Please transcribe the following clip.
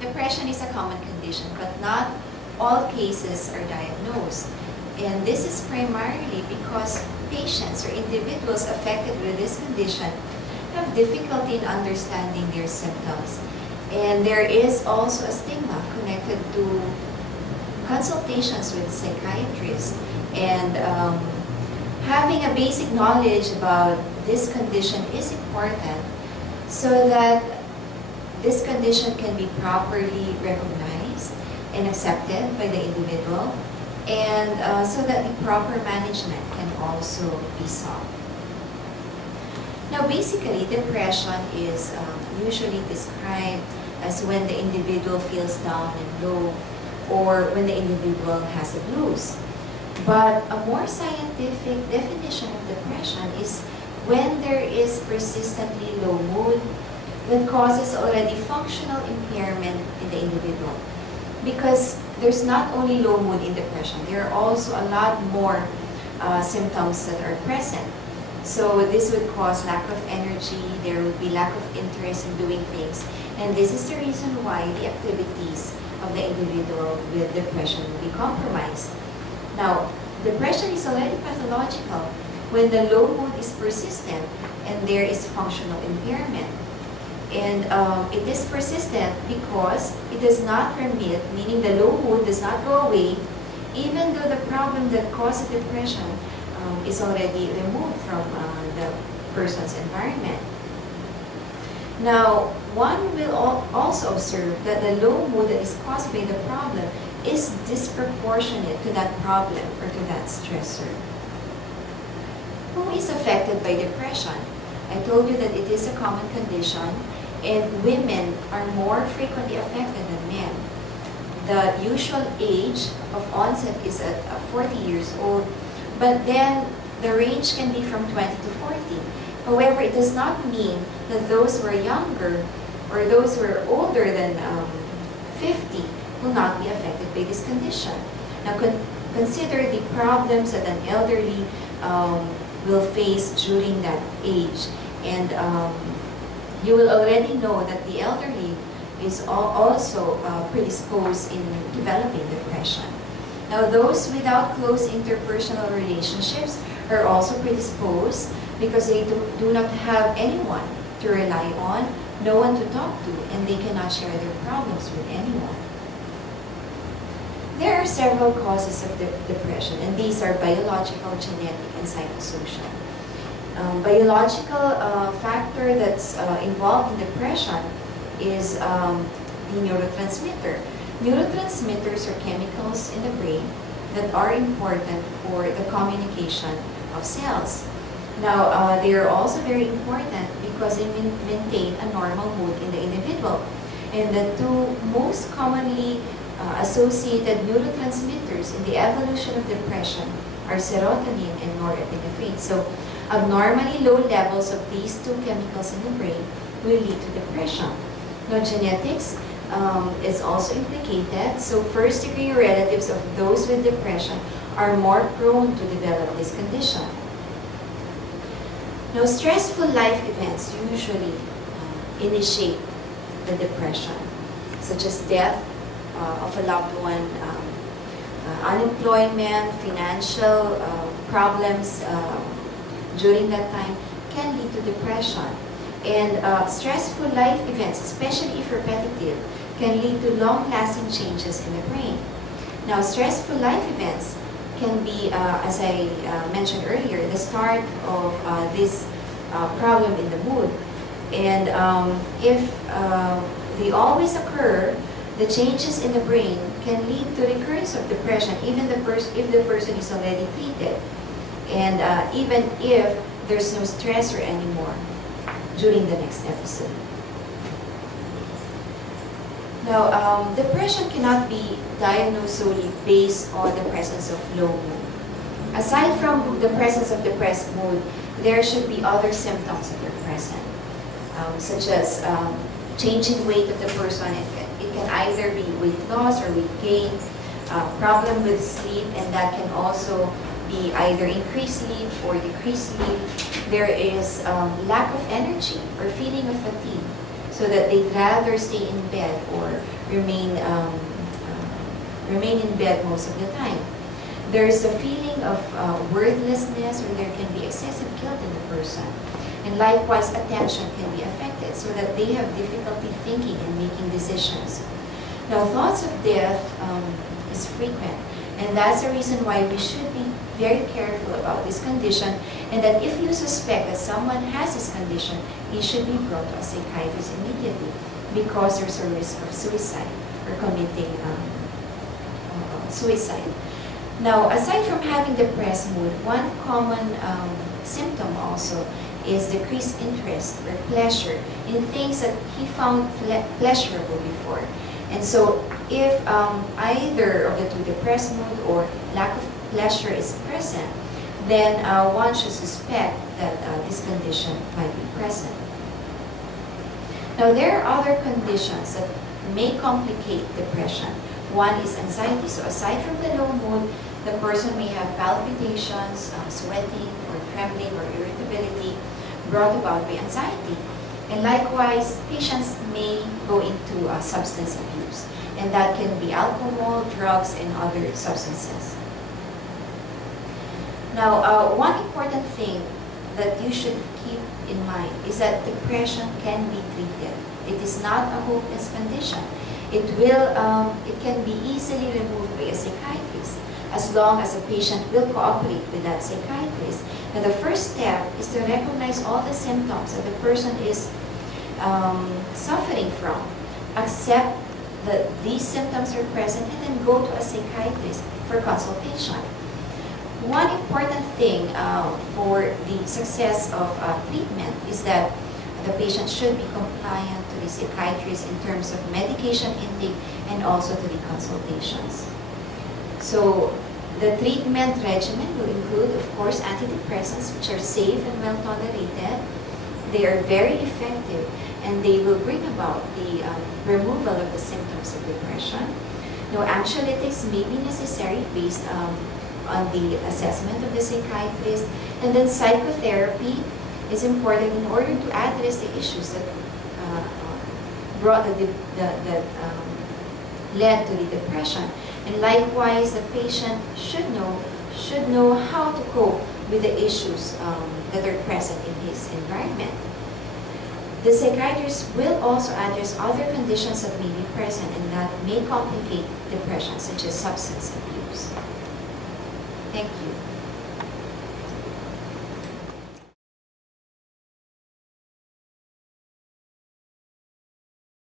Depression is a common condition, but not all cases are diagnosed. And this is primarily because patients or individuals affected with this condition have difficulty in understanding their symptoms. And there is also a stigma connected to consultations with psychiatrists. And having a basic knowledge about this condition is important so that this condition can be properly recognized and accepted by the individual, and so that the proper management can also be sought. Now, basically, depression is usually described as when the individual feels down and low, or when the individual has the blues. But a more scientific definition of depression is when there is persistently low mood that causes already functional impairment in the individual. Because there's not only low mood in depression, there are also a lot more symptoms that are present. So this would cause lack of energy, there would be lack of interest in doing things, and this is the reason why the activities of the individual with depression will be compromised. Now, depression is already pathological when the low mood is persistent and there is functional impairment. And it is persistent because it does not remit, meaning the low mood does not go away, even though the problem that caused the depression is already removed from the person's environment. Now, one will also observe that the low mood that is caused by the problem is disproportionate to that problem or to that stressor. Who is affected by depression? I told you that it is a common condition, and women are more frequently affected than men. The usual age of onset is at 40 years old, but then the range can be from 20 to 40. However, it does not mean that those who are younger or those who are older than 50 will not be affected by this condition. Now, consider the problems that an elderly will face during that age. And you will already know that the elderly is also predisposed in developing depression. Now, those without close interpersonal relationships are also predisposed because they do not have anyone to rely on, no one to talk to, and they cannot share their problems with anyone. There are several causes of depression, and these are biological, genetic, and psychosocial. Biological factor that's involved in depression is the neurotransmitter. Neurotransmitters are chemicals in the brain that are important for the communication of cells. Now, they are also very important because they maintain a normal mood in the individual. And the two most commonly associated neurotransmitters in the evolution of depression are serotonin and norepinephrine. So, abnormally low levels of these two chemicals in the brain will lead to depression. Now, genetics is also implicated. So, first-degree relatives of those with depression are more prone to develop this condition. Now, stressful life events usually initiate the depression, such as death of a loved one, unemployment, financial problems during that time can lead to depression. And stressful life events, especially if repetitive, can lead to long-lasting changes in the brain. Now, stressful life events can be, as I mentioned earlier, the start of this problem in the mood. And if they always occur, the changes in the brain can lead to recurrence of depression, even if the person is already treated, and even if there's no stressor anymore during the next episode. Now, depression cannot be diagnosed solely based on the presence of low mood. Aside from the presence of depressed mood, there should be other symptoms that are present, such as changing weight of the person. It can either be weight loss or weight gain, problem with sleep, and that can also be either increased sleep or decreased sleep. There is lack of energy or feeling of fatigue. so that they'd rather stay in bed or remain in bed most of the time. There is a feeling of worthlessness, or there can be excessive guilt in the person. And likewise, attention can be affected, so that they have difficulty thinking and making decisions. Now, thoughts of death is frequent, and that's the reason why we should be very careful about this condition, and that if you suspect that someone has this condition, he should be brought to a psychiatrist immediately, because there's a risk of suicide or committing suicide. Now, aside from having depressed mood, one common symptom also is decreased interest or pleasure in things that he found pleasurable before. And so if either of the two, depressed mood or lack of pleasure, is present, then one should suspect that this condition might be present. Now, there are other conditions that may complicate depression. One is anxiety. So aside from the low mood, the person may have palpitations, sweating, or trembling, or irritability brought about by anxiety. And likewise, patients may go into substance abuse, and that can be alcohol, drugs, and other substances. Now, one important thing that you should keep in mind is that depression can be treated. It is not a hopeless condition. It can be easily removed by a psychiatrist, as long as the patient will cooperate with that psychiatrist. Now, the first step is to recognize all the symptoms that the person is suffering from, accept that these symptoms are present, and then go to a psychiatrist for consultation. One important thing for the success of treatment is that the patient should be compliant to the psychiatrist in terms of medication intake and also to the consultations. So the treatment regimen will include, of course, antidepressants, which are safe and well tolerated. They are very effective, and they will bring about the removal of the symptoms of depression. No, anxiolytics may be necessary based on the assessment of the psychiatrist. And then psychotherapy is important in order to address the issues that led to the depression. And likewise, the patient should know how to cope with the issues that are present in his environment. The psychiatrist will also address other conditions that may be present and that may complicate depression, such as substance abuse. Thank you.